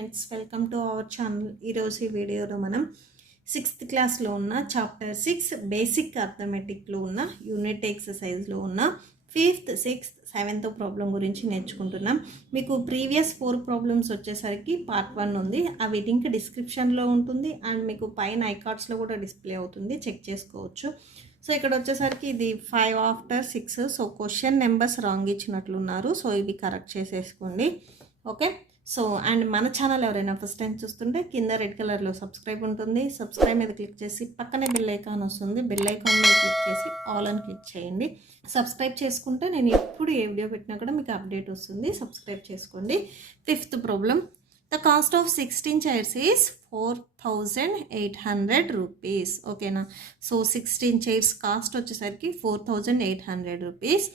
Friends, welcome to our channel. ఈరోజు ఈ వీడియోలో మనం 6th క్లాస్లో ఉన్న చాప్టర్ 6 బేసిక్ అర్థమెటిక్లో ఉన్న యూనిట్ ఎక్సర్సైజ్లో ఉన్న 5th, 6th, 7th ప్రాబ్లం గురించి నేర్చుకుంటున్నాం. మీకు ప్రీవియస్ 4 ప్రాబ్లమ్స్ వచ్చేసరికి పార్ట్ 1 ఉంది. అవి లింక్ డిస్క్రిప్షన్లో ఉంటుంది అండ్ మీకు పైన ఐకార్డ్స్లో కూడా డిస్ప్లే అవుతుంది, చెక్ చేసుకోవచ్చు. సో ఇక్కడ వచ్చేసరికి ఇది 5 after 6. So question numbers wrong ఇచ్చినట్లున్నారు. సో ఇవి కరెక్ట్ చేసేసుకోండి. ఓకే, సో అండ్ మన ఛానల్ ఎవరైనా ఫస్ట్ టైం చూస్తుంటే కింద రెడ్ కలర్లో సబ్స్క్రైబ్ ఉంటుంది. సబ్స్క్రైబ్ మీద క్లిక్ చేసి పక్కనే బెల్ ఐకాన్ వస్తుంది. బెల్ ఐకాన్ మీద క్లిక్ చేసి ఆల్ అని క్లిక్ చేయండి. సబ్స్క్రైబ్ చేసుకుంటే నేను ఎప్పుడు ఏ వీడియో పెట్టినా కూడా మీకు అప్డేట్ వస్తుంది. సబ్స్క్రైబ్ చేసుకోండి. 5th problem, the cost of 16 chairs is 4,800 rupees. ఓకేనా, సో 16 chairs కాస్ట్ వచ్చేసరికి 4,800 rupees.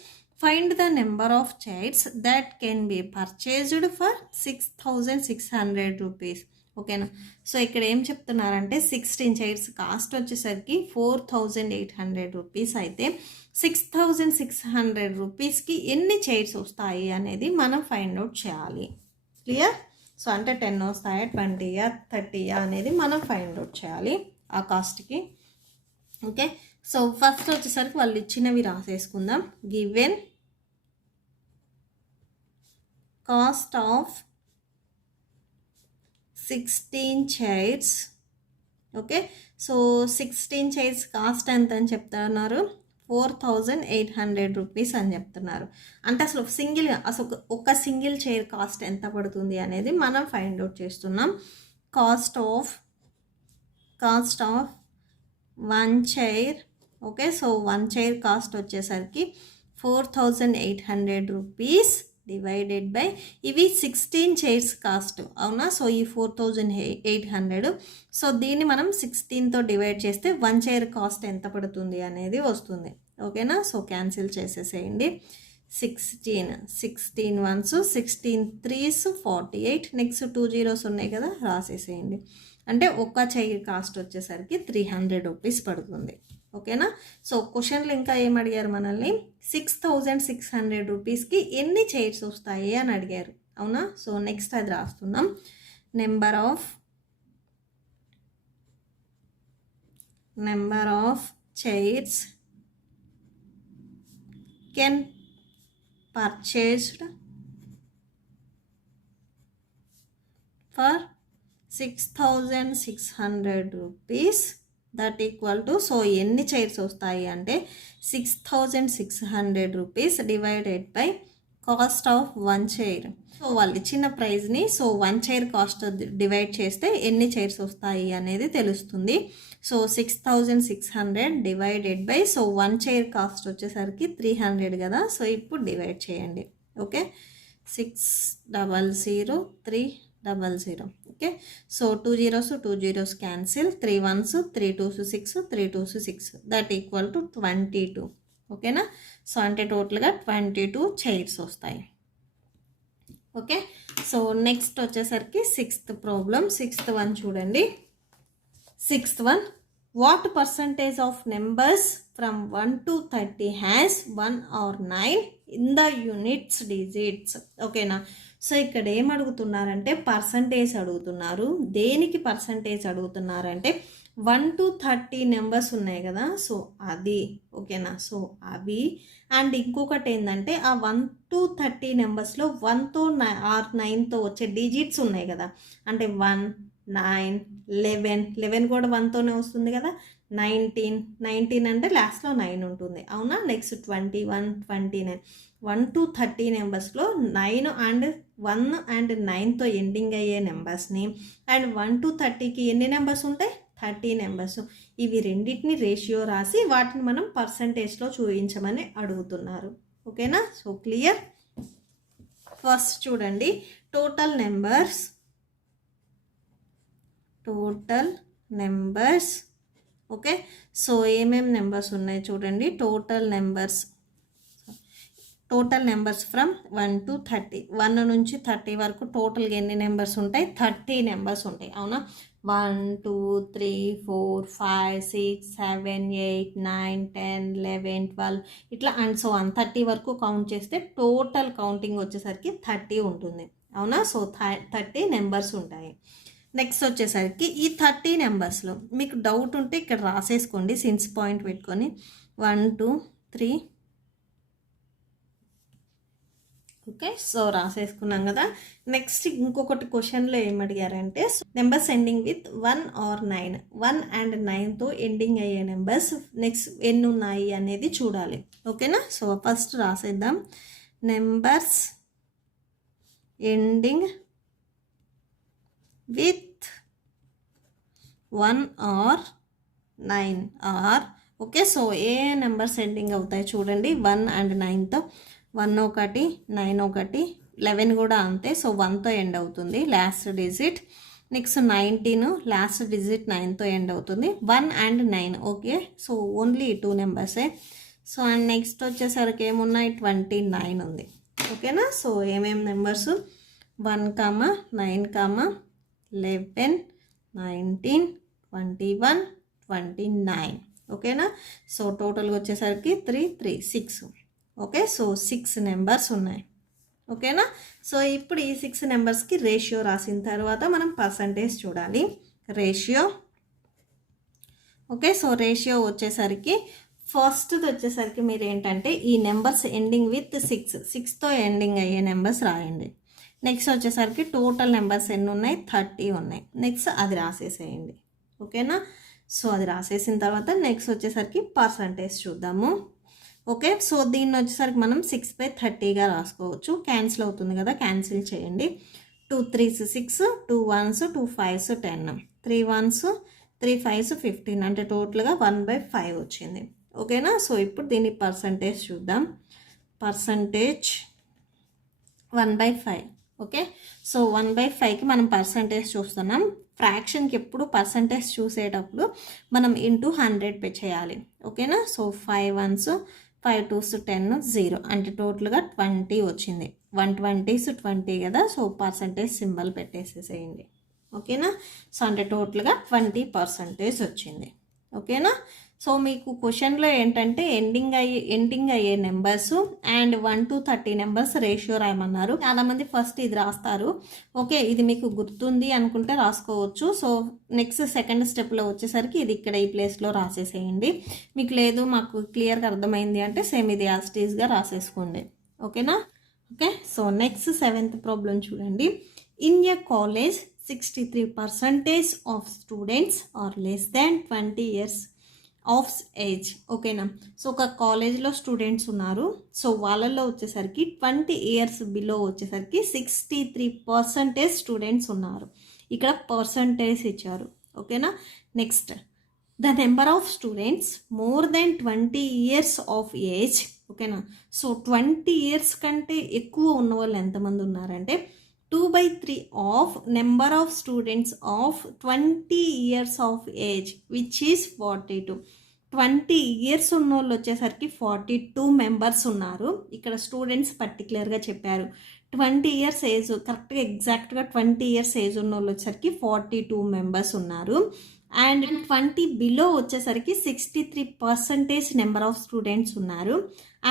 Find the number of chairs that can be purchased for 6,600 rupees. ఓకేనా, సో ఇక్కడ ఏం చెప్తున్నారంటే 16 chairs కాస్ట్ వచ్చేసరికి 4,800 రూపీస్ అయితే 6,600 రూపీస్కి ఎన్ని చైర్స్ వస్తాయి అనేది మనం ఫైండ్ అవుట్ చేయాలి. క్లియర్? సో అంటే 10 వస్తాయా, 20యా, 30యా అనేది మనం ఫైండ్ అవుట్ చేయాలి ఆ కాస్ట్కి. ఓకే, సో ఫస్ట్ వచ్చేసరికి వాళ్ళు ఇచ్చినవి రాసేసుకుందాం. Given cost of 16 chairs. Okay, so 16 chairs cost ఎంత అని చెప్తున్నారు? 4,800 రూపీస్ అని చెప్తున్నారు. అంటే అసలు ఒక సింగిల్ చైర్ కాస్ట్ ఎంత పడుతుంది అనేది మనం ఫైండ్ అవుట్ చేస్తున్నాం. Cost of 1 chair. Okay, so 1 chair cost వచ్చేసరికి 4,800 రూపీస్ డివైడెడ్ బై ఇవి 16 chairs కాస్ట్, అవునా? సో ఈ 4,800, సో దీన్ని మనం 16తో డివైడ్ చేస్తే 1 chair కాస్ట్ ఎంత పడుతుంది అనేది వస్తుంది. ఓకేనా, సో క్యాన్సిల్ చేసేసేయండి. 16 1s, 16 3s 48, నెక్స్ట్ 2 zeros ఉన్నాయి కదా, రాసేసేయండి. అంటే ఒక చైర్ కాస్ట్ వచ్చేసరికి 300 రూపీస్ పడుతుంది. ఓకేనా, సో క్వశ్చన్లు ఇంకా ఏం అడిగారు మనల్ని? 6,600 రూపీస్కి ఎన్ని చైర్స్ వస్తాయి అని అడిగారు, అవునా? సో నెక్స్ట్ అది రాస్తున్నాం. Number of chairs can purchased for 6,600 rupees that equal to, so ఎన్ని చైర్స్ వస్తాయి అంటే 6,600 rupees divided by cost of 1 chair. So వాళ్ళు ఇచ్చిన ప్రైస్ని సో 1 chair కాస్ట్ డివైడ్ చేస్తే ఎన్ని చైర్స్ వస్తాయి అనేది తెలుస్తుంది. So 6,600 divided by, so 1 chair cost వచ్చేసరికి 300 కదా, సో ఇప్పుడు డివైడ్ చేయండి. Okay, 600 300. Okay, so 2 zeros cancel, 3 1s 3 2s 6 3 2s 6 that equal to 22. ఓకేనా, సో అంటే టోటల్గా 22 చైర్స్ వస్తాయి. ఓకే, సో నెక్స్ట్ వచ్చేసరికి 6th ప్రాబ్లం. 6th వన్ చూడండి. 6th one, what percentage of numbers from 1 to 30 has 1 or 9 in the units digits. ఓకేనా, so ఇక్కడ ఏం అడుగుతున్నారంటే percentage అడుగుతున్నారు. దేనికి పర్సంటేజ్ అడుగుతున్నారంటే 1 to 30 నెంబర్స్ ఉన్నాయి కదా, సో అది. ఓకేనా, సో అవి అండ్ ఇంకొకటి ఏంటంటే ఆ 1 to 30 నెంబర్స్లో 1తో ఆర్ 9తో వచ్చే డిజిట్స్ ఉన్నాయి కదా, అంటే 1 9 11 కూడా 1తోనే వస్తుంది కదా, 19 అంటే లాస్ట్లో 9 ఉంటుంది, అవునా? నెక్స్ట్ 21 29 1 to 30 నెంబర్స్లో 9 and 1 and 9తో ఎండింగ్ అయ్యే నెంబర్స్ని అండ్ 1 to 30కి ఎన్ని నెంబర్స్ ఉంటాయి? 30 నెంబర్స్. ఇవి రెండింటిని రేషియో రాసి వాటిని మనం పర్సంటేజ్లో చూపించమని అడుగుతున్నారు. ఓకేనా, సో క్లియర్? ఫస్ట్ చూడండి, టోటల్ నెంబర్స్. ఓకే, సో ఏమేమి నెంబర్స్ ఉన్నాయి చూడండి. టోటల్ నెంబర్స్ ఫ్రమ్ 1 to 30, 1 నుంచి 30 వరకు టోటల్గా ఎన్ని నెంబర్స్ ఉంటాయి? 30 నెంబర్స్ ఉంటాయి, అవునా? 1 2 3 4 5 6 7 8 9 10 11 12 ఇట్లా అండ్ సో 30 వరకు కౌంట్ చేస్తే టోటల్ కౌంటింగ్ వచ్చేసరికి 30 ఉంటుంది, అవునా? సో 30 నెంబర్స్ ఉంటాయి. నెక్స్ట్ వచ్చేసరికి ఈ 30 నెంబర్స్లో మీకు డౌట్ ఉంటే ఇక్కడ రాసేసుకోండి, సిన్స్ పాయింట్ పెట్టుకొని 1 2 3. ఓకే, సో రాసేసుకున్నాం కదా. నెక్స్ట్ ఇంకొకటి క్వశ్చన్లో ఏమడిగారంటే numbers ending with 1 or 9, 1 and 9తో ఎండింగ్ అయ్యే నెంబర్స్ నెక్స్ట్ ఎన్ని ఉన్నాయి అనేది చూడాలి. ఓకేనా? సో ఫస్ట్ రాసేద్దాం. Numbers ending with 1 or 9 are okay. So ఏ నెంబర్స్ ఎండింగ్ అవుతాయి చూడండి, 1 and 9తో. 1 ఒకటి, 9 ఒకటి, 11 కూడా అంతే. సో 1తో ఎండ్ అవుతుంది last digit. Next 19 last digit 9తో ఎండ్ అవుతుంది. 1 and 9 ఓకే. సో ఓన్లీ 2 నెంబర్సే. సో అండ్ నెక్స్ట్ వచ్చేసరికి ఏమున్నాయి, 29 ఉంది. ఓకేనా? సో ఏమేమి నెంబర్స్, 1, 9, 11, 19, 21, 29. ఓకేనా? సో టోటల్గా వచ్చేసరికి 3, 3, 6. ఓకే, సో 6 నెంబర్స్ ఉన్నాయి. ఓకేనా? సో ఇప్పుడు ఈ 6 నెంబర్స్కి రేషియో రాసిన తర్వాత మనం పర్సంటేజ్ చూడాలి. Ratio okay. సో రేషియో వచ్చేసరికి ఫస్ట్ది వచ్చేసరికి మీరు ఏంటంటే ఈ నెంబర్స్ ఎండింగ్ విత్ 6తో ఎండింగ్ అయ్యే నెంబర్స్ రాయండి. నెక్స్ట్ వచ్చేసరికి టోటల్ నెంబర్స్ ఎన్ని ఉన్నాయి, 30 ఉన్నాయి. నెక్స్ట్ అది రాసేసేయండి. ఓకేనా? సో అది రాసేసిన తర్వాత నెక్స్ట్ వచ్చేసరికి పర్సంటేజ్ చూద్దాము. ఓకే, సో దీన్ని వచ్చేసరికి మనం 6/30గా రాసుకోవచ్చు. క్యాన్సిల్ అవుతుంది కదా, క్యాన్సిల్ చేయండి. 2 3s 6, 2 1s 2 5s 10, 3 1s 3 5s 15, అంటే టోటల్గా 1/5 వచ్చింది. ఓకేనా? సో ఇప్పుడు దీన్ని పర్సంటేజ్ చూద్దాం. పర్సంటేజ్ 1/5. ఓకే, సో 1/5కి మనం పర్సంటేజ్ చూస్తున్నాం. ఫ్రాక్షన్కి ఎప్పుడు పర్సంటేజ్ చూసేటప్పుడు మనం ఇంటూ 100 పే చేయాలి. ఓకేనా? సో 5 1s 5 2s 10 0, అంటే టోటల్గా 20 వచ్చింది. 120s 20 కదా, సో పర్సంటేజ్ సింబల్ పెట్టేసేసేయండి. ఓకేనా? సో అంటే టోటల్గా 20% వచ్చింది. ఓకేనా? సో మీకు క్వశ్చన్లో ఏంటంటే ఎండింగ్ అయ్యే numbers and 1 to 30 numbers ratio రాయమన్నారు. చాలామంది ఫస్ట్ ఇది రాస్తారు. ఓకే, ఇది మీకు గుర్తుంది అనుకుంటే రాసుకోవచ్చు. సో నెక్స్ట్ సెకండ్ స్టెప్లో వచ్చేసరికి ఇది ఇక్కడ ఈ ప్లేస్లో రాసేసేయండి. మీకు లేదు మాకు క్లియర్గా అర్థమైంది అంటే సేమ్ ఇది యాజ్ ఇట్ ఈస్గా రాసేసుకోండి. ఓకేనా? Okay, so next 7th problem చూడండి. In a college 63% of students are less than 20 years of age. ఓకేనా? సో ఒక కాలేజ్లో స్టూడెంట్స్ ఉన్నారు. సో వాళ్ళల్లో వచ్చేసరికి 20 years బిలో వచ్చేసరికి 63% స్టూడెంట్స్ ఉన్నారు. ఇక్కడ పర్సంటేజ్ ఇచ్చారు. ఓకేనా? Next the number of students more than 20 years of age. ఓకేనా? సో 20 years కంటే ఎక్కువ ఉన్న వాళ్ళు ఎంతమంది ఉన్నారంటే 2/3 of number of students of 20 years of age which is 42. 20 years ఉన్న వాళ్ళు వచ్చేసరికి 42 మెంబర్స్ ఉన్నారు. ఇక్కడ స్టూడెంట్స్ పర్టికులర్గా చెప్పారు. 20 years ఏజ్ కరెక్ట్గా ఎగ్జాక్ట్గా 20 years ఏజ్ ఉన్న వాళ్ళు వచ్చేసరికి 42 మెంబర్స్ ఉన్నారు. అండ్ 20 బిలో వచ్చేసరికి 63% నెంబర్ ఆఫ్ స్టూడెంట్స్ ఉన్నారు.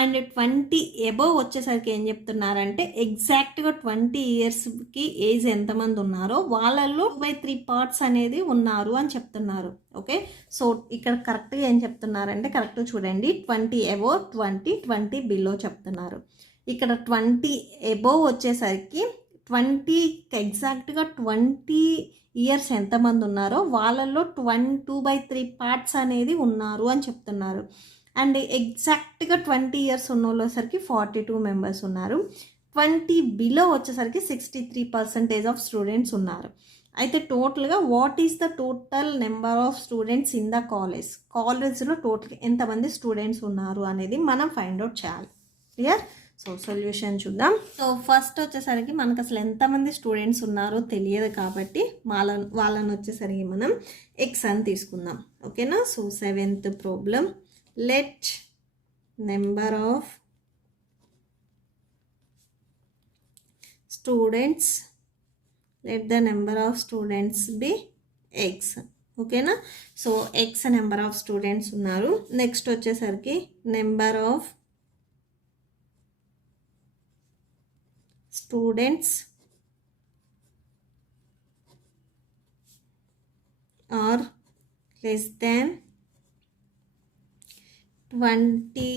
అండ్ 20 ఎబోవ్ వచ్చేసరికి ఏం చెప్తున్నారంటే ఎగ్జాక్ట్గా 20 yearsకి ఏజ్ ఎంతమంది ఉన్నారో వాళ్ళల్లో 2/3 parts అనేది ఉన్నారు అని చెప్తున్నారు. ఓకే, సో ఇక్కడ కరెక్ట్గా ఏం చెప్తున్నారంటే కరెక్ట్గా చూడండి, 20 ఎబోవ్ 20 బిలో చెప్తున్నారు. ఇక్కడ 20 ఎబోవ్ వచ్చేసరికి 20 ఎగ్జాక్ట్గా 20 years ఎంతమంది ఉన్నారో వాళ్ళల్లో 2/3 parts అనేది ఉన్నారు అని చెప్తున్నారు. అండ్ ఎగ్జాక్ట్గా 20 years ఉన్న వాళ్ళసరికి 42 మెంబర్స్ ఉన్నారు. 20 బిలో వచ్చేసరికి 63% ఆఫ్ స్టూడెంట్స్ ఉన్నారు. అయితే టోటల్గా what is the total number of students in the కాలేజ్లో టోటల్ ఎంతమంది స్టూడెంట్స్ ఉన్నారు అనేది మనం ఫైండ్ అవుట్ చేయాలి. క్లియర్? సో సొల్యూషన్ చూద్దాం. సో ఫస్ట్ వచ్చేసరికి మనకు అసలు ఎంతమంది స్టూడెంట్స్ ఉన్నారో తెలియదు కాబట్టి వాళ్ళని వచ్చేసరికి మనం ఎక్స్ అని తీసుకుందాం. ఓకేనా? So 7th problem, let number of students let the number of students be x. ఓకేనా? So x number of students ఉన్నారు. నెక్స్ట్ వచ్చేసరికి number of students or less than 20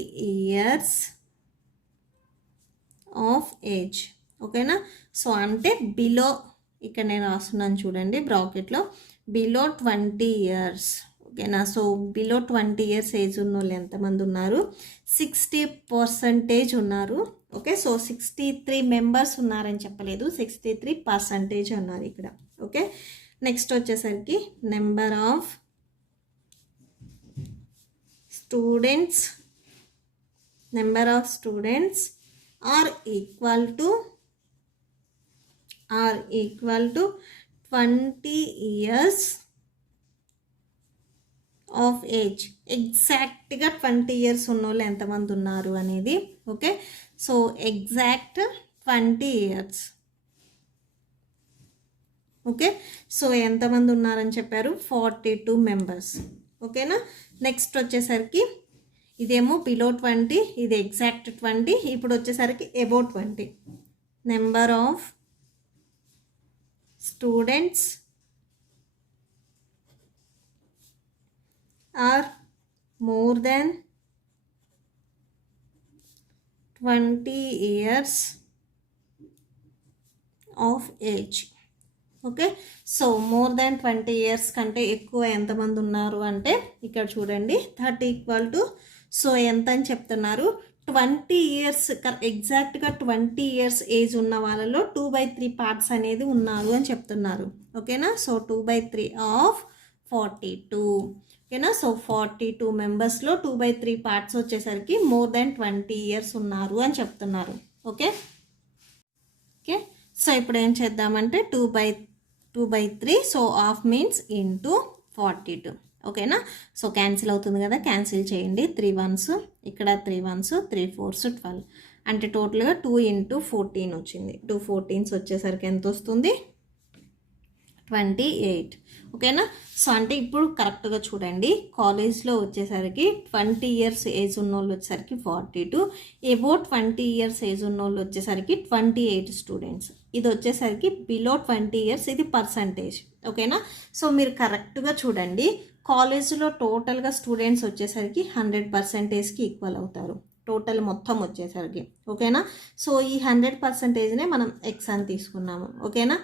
years of age. ఓకేనా? సో అంటే below, ఇక్కడ నేను రాస్తున్నాను చూడండి బ్రాకెట్లో, బిలో 20 ఇయర్స్. ఓకేనా? సో బిలో 20 ఇయర్స్ ఏజ్ ఉన్న వాళ్ళు ఎంతమంది ఉన్నారు? 60% ఉన్నారు. ఓకే, సో 63 మెంబర్స్ ఉన్నారని చెప్పలేదు, 63% ఉన్నారు ఇక్కడ. ఓకే, నెక్స్ట్ వచ్చేసరికి number of students are equal to 20 years of age. ఎగ్జాక్ట్గా 20 ఇయర్స్ ఉన్నోళ్ళు ఎంతమంది ఉన్నారు అనేది. Okay, so exact 20 years. Okay, so ఎంతమంది ఉన్నారని చెప్పారు? 42 మెంబర్స్. ఓకేనా? నెక్స్ట్ వచ్చేసరికి ఇదేమో బిలో 20, ఇది ఎగ్జాక్ట్ 20. ఇప్పుడు వచ్చేసరికి about 20. Number of students are more than 20 years of age. Okay, so more than 20 years కంటే ఎక్కువ ఎంతమంది ఉన్నారు అంటే ఇక్కడ చూడండి 30 = సో ఎంత అని చెప్తున్నారు? 20 ఇయర్స్, ఎగ్జాక్ట్గా 20 ఇయర్స్ ఏజ్ ఉన్న వాళ్ళలో 2/3 పార్ట్స్ అనేది ఉన్నారు అని చెప్తున్నారు. ఓకేనా? So 2/3 of 42. ఓకేనా? సో 42 మెంబర్స్లో 2/3 పార్ట్స్ వచ్చేసరికి మోర్ దాన్ 20 ఇయర్స్ ఉన్నారు అని చెప్తున్నారు. ఓకే, సో ఇప్పుడు ఏం చేద్దామంటే 2/3, సో హాఫ్ మీన్స్ ఇంటూ 42. ఓకేనా? సో క్యాన్సిల్ అవుతుంది కదా, క్యాన్సిల్ చేయండి. 3 1s, ఇక్కడ 3 1s, 3 4s 12, అంటే టోటల్గా 2 × 14 వచ్చింది. 2 14s వచ్చేసరికి ఎంత వస్తుంది? 28. ఓకేనా? సో అంటే ఇప్పుడు కరెక్ట్గా చూడండి, కాలేజ్లో వచ్చేసరికి 20 ఇయర్స్ ఏజ్ ఉన్న వాళ్ళు వచ్చేసరికి 42, అబౌట్ 20 ఇయర్స్ ఏజ్ ఉన్న వాళ్ళు వచ్చేసరికి 28 స్టూడెంట్స్. ఇది వచ్చేసరికి బిలో 20 ఇయర్స్, ఇది పర్సంటేజ్. ఓకేనా? సో మీరు కరెక్ట్గా చూడండి, కాలేజ్లో టోటల్గా స్టూడెంట్స్ వచ్చేసరికి 100%కి ఈక్వల్ అవుతారు, టోటల్ మొత్తం వచ్చేసరికి. ఓకేనా? సో ఈ 100%నే మనం ఎక్స్ అని తీసుకున్నాము. ఓకేనా?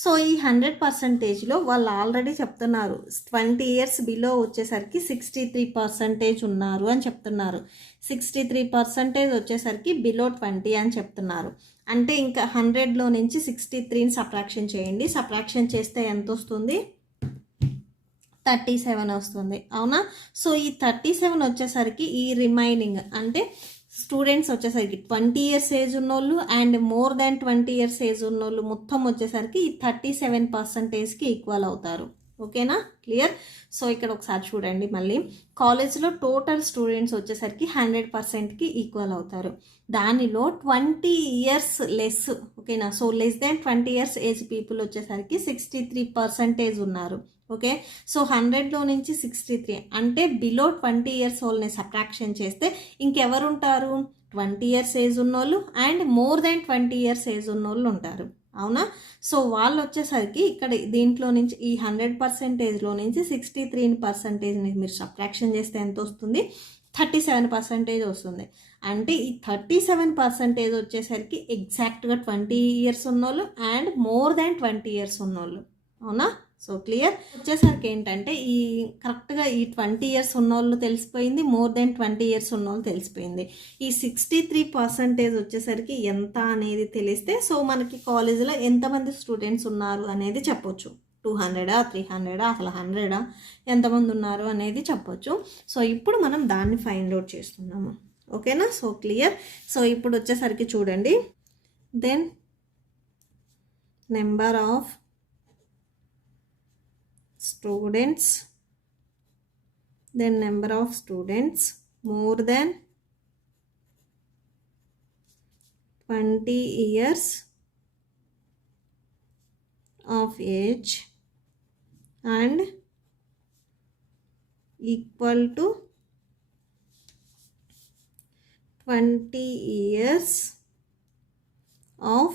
సో ఈ 100%లో వాళ్ళు ఆల్రెడీ చెప్తున్నారు 20 ఇయర్స్ బిలో వచ్చేసరికి 63% ఉన్నారు అని చెప్తున్నారు. 63% వచ్చేసరికి బిలో 20 అని చెప్తున్నారు. అంటే ఇంకా 100లో నుంచి 63ని సబ్ట్రాక్షన్ చేయండి. సబ్ట్రాక్షన్ చేస్తే ఎంత వస్తుంది? 37 వస్తుంది. అవునా? సో ఈ 37 వచ్చేసరికి ఈ రిమైనింగ్ అంటే స్టూడెంట్స్ వచ్చేసరికి 20 ఇయర్స్ ఏజ్ ఉన్నోళ్ళు and more than 20 years age ఉన్నోళ్ళు మొత్తం వచ్చేసరికి ఈ 37%కి ఈక్వల్ అవుతారు. ఓకేనా? క్లియర్? సో ఇక్కడ ఒకసారి చూడండి మళ్ళీ, కాలేజ్లో టోటల్ స్టూడెంట్స్ వచ్చేసరికి 100%కి ఈక్వల్ అవుతారు. దానిలో 20 ఇయర్స్ లెస్. ఓకేనా? So less than 20 years age people వచ్చేసరికి 63% ఉన్నారు. ఓకే, సో 100లో నుంచి 63 అంటే బిలో 20 ఇయర్స్ వాళ్ళని సబ్ట్రాక్షన్ చేస్తే ఇంకెవరు ఉంటారు? 20 ఇయర్స్ ఏజ్ ఉన్నోళ్ళు and more than 20 years age ఉన్నోళ్ళు ఉంటారు. అవునా? సో వాళ్ళు వచ్చేసరికి ఇక్కడ దీంట్లో నుంచి ఈ 100%లో నుంచి 63%ని మీరు సబ్ట్రాక్షన్ చేస్తే ఎంత వస్తుంది? 37% వస్తుంది. అంటే ఈ 37% వచ్చేసరికి ఎగ్జాక్ట్గా 20 ఇయర్స్ ఉన్నోళ్ళు అండ్ మోర్ దాన్ 20 ఇయర్స్ ఉన్నోళ్ళు. అవునా? So clear? వచ్చేసరికి ఏంటంటే ఈ కరెక్ట్గా ఈ 20 ఇయర్స్ ఉన్నోళ్ళు తెలిసిపోయింది, మోర్ దెన్ 20 ఇయర్స్ ఉన్నోళ్ళు తెలిసిపోయింది. ఈ 63% వచ్చేసరికి ఎంత అనేది తెలిస్తే సో మనకి కాలేజీలో ఎంతమంది స్టూడెంట్స్ ఉన్నారు అనేది చెప్పొచ్చు. 200, 300, అసలు 100 ఎంతమంది ఉన్నారు అనేది చెప్పొచ్చు. సో ఇప్పుడు మనం దాన్ని ఫైండ్ అవుట్ చేస్తున్నాము. ఓకేనా? So clear? సో ఇప్పుడు వచ్చేసరికి చూడండి, then number of students, then number of students more than 20 years of age and equal to 20 years of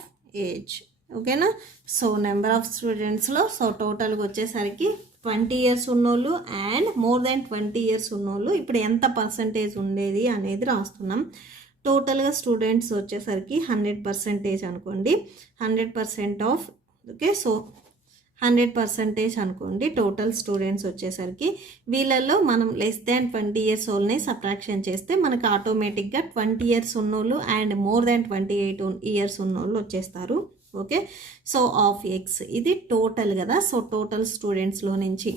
age. ఓకేనా? సో నెంబర్ ఆఫ్ స్టూడెంట్స్లో సో టోటల్గా వచ్చేసరికి 20 ఇయర్స్ ఉన్నోళ్ళు అండ్ మోర్ దాన్ 20 ఇయర్స్ ఉన్నోళ్ళు ఇప్పుడు ఎంత పర్సంటేజ్ ఉండేది అనేది రాస్తున్నాం. టోటల్గా స్టూడెంట్స్ వచ్చేసరికి 100% అనుకోండి, 100% ఆఫ్ ఓకే. సో 100% అనుకోండి టోటల్ స్టూడెంట్స్ వచ్చేసరికి. వీళ్ళల్లో మనం లెస్ దాన్ 20 ఇయర్స్ ఓల్ని సబ్ట్రాక్షన్ చేస్తే మనకు ఆటోమేటిక్గా 20 ఇయర్స్ ఉన్నోళ్ళు అండ్ మోర్ దాన్ 28 ఇయర్స్ ఉన్నోళ్ళు వచ్చేస్తారు. ఓకే. సో ఆఫ్ ఎక్స్ ఇది టోటల్ కదా. సో టోటల్ స్టూడెంట్స్లో నుంచి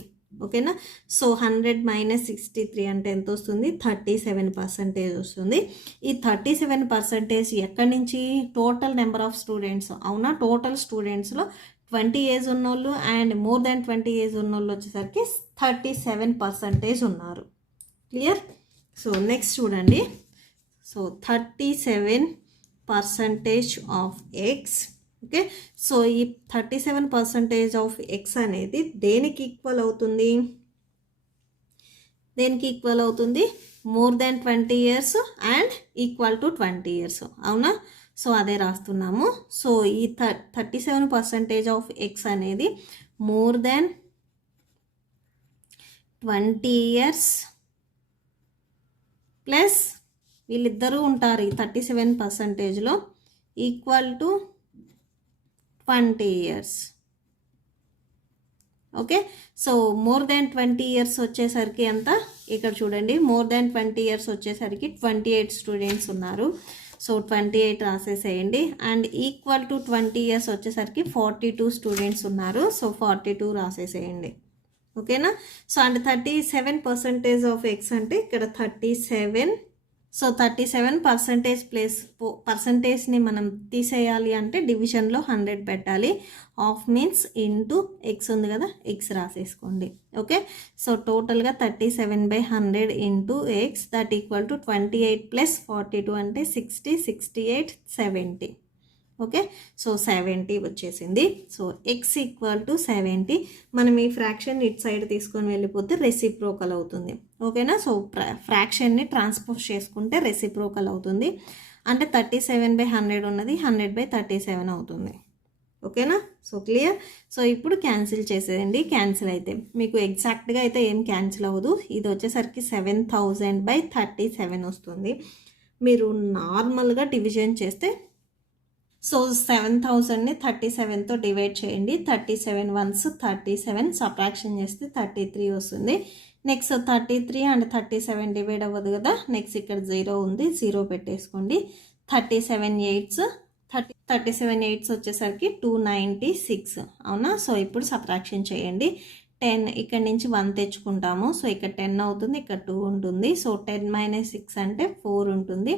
ఓకేనా. సో 100 - 63 అంటే ఎంత వస్తుంది? 37% వస్తుంది. ఈ 37% ఎక్కడి నుంచి? Total number of students. అవునా, టోటల్ స్టూడెంట్స్లో 20 ఏజ్ ఉన్నోళ్ళు అండ్ మోర్ దాన్ 20 ఏజ్ ఉన్నోళ్ళు వచ్చేసరికి 37% ఉన్నారు. క్లియర్? సో నెక్స్ట్ చూడండి. So 37% of X. Okay. So ఈ 37% ఆఫ్ ఎక్స్ అనేది దేనికి ఈక్వల్ అవుతుంది? దేనికి ఈక్వల్ అవుతుంది? More than 20 years and equal to 20 years. అవునా? సో అదే రాస్తున్నాము. సో ఈ 37% ఆఫ్ ఎక్స్ అనేది మోర్ దాన్ 20 ఇయర్స్ ప్లస్ వీళ్ళిద్దరూ ఉంటారు ఈ 37%లో equal to 20 years. Okay. So more than 20 years వచ్చేసరికి ఎంత? ఇక్కడ చూడండి, మోర్ దాన్ 20 ఇయర్స్ వచ్చేసరికి 28 స్టూడెంట్స్ ఉన్నారు. సో 28 రాసేసేయండి. అండ్ ఈక్వల్ టు 20 ఇయర్స్ వచ్చేసరికి 42 స్టూడెంట్స్ ఉన్నారు. సో 42 రాసేసేయండి. ఓకేనా. సో అండ్ 37% ఆఫ్ ఎక్స్ అంటే ఇక్కడ 37. సో 37% ప్లస్ పర్సంటేజ్ని మనం తీసేయాలి అంటే డివిజన్లో 100 పెట్టాలి. ఆఫ్ మీన్స్ ఇంటూ ఎక్స్ ఉంది కదా, ఎక్స్ రాసేసుకోండి. ఓకే. సో టోటల్గా 37/100 into X that equal to 28 + 42 అంటే 60, 68, 70. ఓకే. సో 70 వచ్చేసింది. So X equal to 70. మనం ఈ ఫ్రాక్షన్ ఇటు సైడ్ తీసుకొని వెళ్ళిపోతే రెసిప్రోకల్ అవుతుంది. ఓకేనా. సో ఫ్రాక్షన్ని ట్రాన్స్పోజ్ చేసుకుంటే రెసిప్రోకల్ అవుతుంది. అంటే 37/100 ఉన్నది 100/37 అవుతుంది. ఓకేనా. So clear. సో ఇప్పుడు క్యాన్సిల్ చేసేయండి. క్యాన్సిల్ అయితే మీకు ఎగ్జాక్ట్గా అయితే ఏం క్యాన్సిల్ అవ్వదు. ఇది వచ్చేసరికి 7000/37 వస్తుంది. మీరు నార్మల్గా డివిజన్ చేస్తే సో 7000ని 37తో డివైడ్ చేయండి. 37 వన్స్ 37, సబ్ట్రాక్షన్ చేస్తే 33 వస్తుంది. నెక్స్ట్ 33 అండ్ 37 డివైడ్ అవ్వదు కదా. నెక్స్ట్ ఇక్కడ 0 ఉంది, 0 పెట్టేసుకోండి. 37 8s వచ్చేసరికి 296. అవునా. సో ఇప్పుడు సబ్ట్రాక్షన్ చేయండి. 10 ఇక్కడ నుంచి 1 తెచ్చుకుంటాము. సో ఇక్కడ 10 అవుతుంది, ఇక్కడ 2 ఉంటుంది. సో 10 - 6 అంటే 4 ఉంటుంది.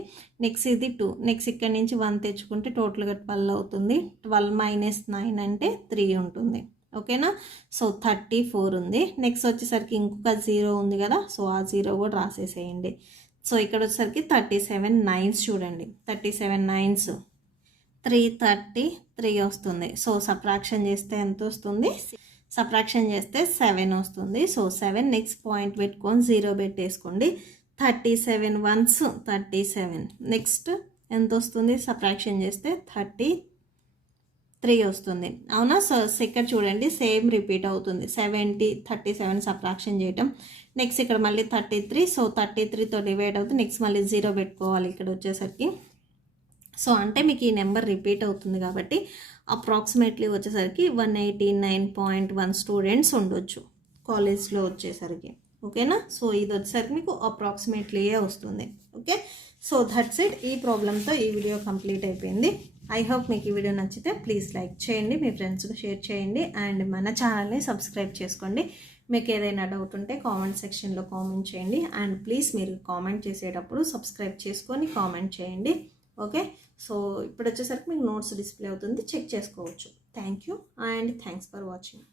నెక్స్ట్ ఇది 2. నెక్స్ట్ ఇక్కడ నుంచి 1 తెచ్చుకుంటే టోటల్గా 12 అవుతుంది. 12 - 9 అంటే 3 ఉంటుంది. ఓకేనా. సో 34 ఉంది. నెక్స్ట్ వచ్చేసరికి ఇంకొక 0 ఉంది కదా. సో ఆ 0 కూడా రాసేసేయండి. సో ఇక్కడ వచ్చేసరికి 37 9s చూడండి. 37 9s 333 వస్తుంది. సో సబ్ట్రాక్షన్ చేస్తే ఎంత వస్తుంది? సబ్ట్రాక్షన్ చేస్తే 7 వస్తుంది. సో 7 నెక్స్ట్ పాయింట్ పెట్టుకొని 0 పెట్టేసుకోండి. 37 వన్స్ 37. నెక్స్ట్ ఎంత వస్తుంది? సబ్ట్రాక్షన్ చేస్తే 33 వస్తుంది. అవునా. సో ఇక్కడ చూడండి సేమ్ రిపీట్ అవుతుంది. 70 37 సబ్ట్రాక్షన్ చేయటం. నెక్స్ట్ ఇక్కడ మళ్ళీ 33. సో 33తో డివైడ్ అవుతుంది. నెక్స్ట్ మళ్ళీ 0 పెట్టుకోవాలి ఇక్కడ వచ్చేసరికి. సో అంటే మీకు ఈ నెంబర్ రిపీట్ అవుతుంది కాబట్టి అప్రాక్సిమేట్లీ వచ్చేసరికి 189.1 స్టూడెంట్స్ ఉండొచ్చు కాలేజ్లో వచ్చేసరికి. ఓకేనా. సో ఇది వచ్చేసరికి మీకు అప్రాక్సిమేట్లీయే వస్తుంది. ఓకే. So that's it. ఈ ప్రాబ్లంతో ఈ వీడియో కంప్లీట్ అయిపోయింది. ఐ హోప్ మీకు ఈ వీడియో నచ్చితే ప్లీజ్ లైక్ చేయండి, మీ ఫ్రెండ్స్కి షేర్ చేయండి అండ్ మన ఛానల్ని సబ్స్క్రైబ్ చేసుకోండి. మీకు ఏదైనా డౌట్ ఉంటే కామెంట్ సెక్షన్లో కామెంట్ చేయండి అండ్ ప్లీజ్ మీరు కామెంట్ చేసేటప్పుడు సబ్స్క్రైబ్ చేసుకొని కామెంట్ చేయండి. ఓకే. సో ఇప్పుడు వచ్చేసరికి మీకు నోట్స్ డిస్ప్లే అవుతుంది, చెక్ చేసుకోవచ్చు. Thank you and thanks for watching.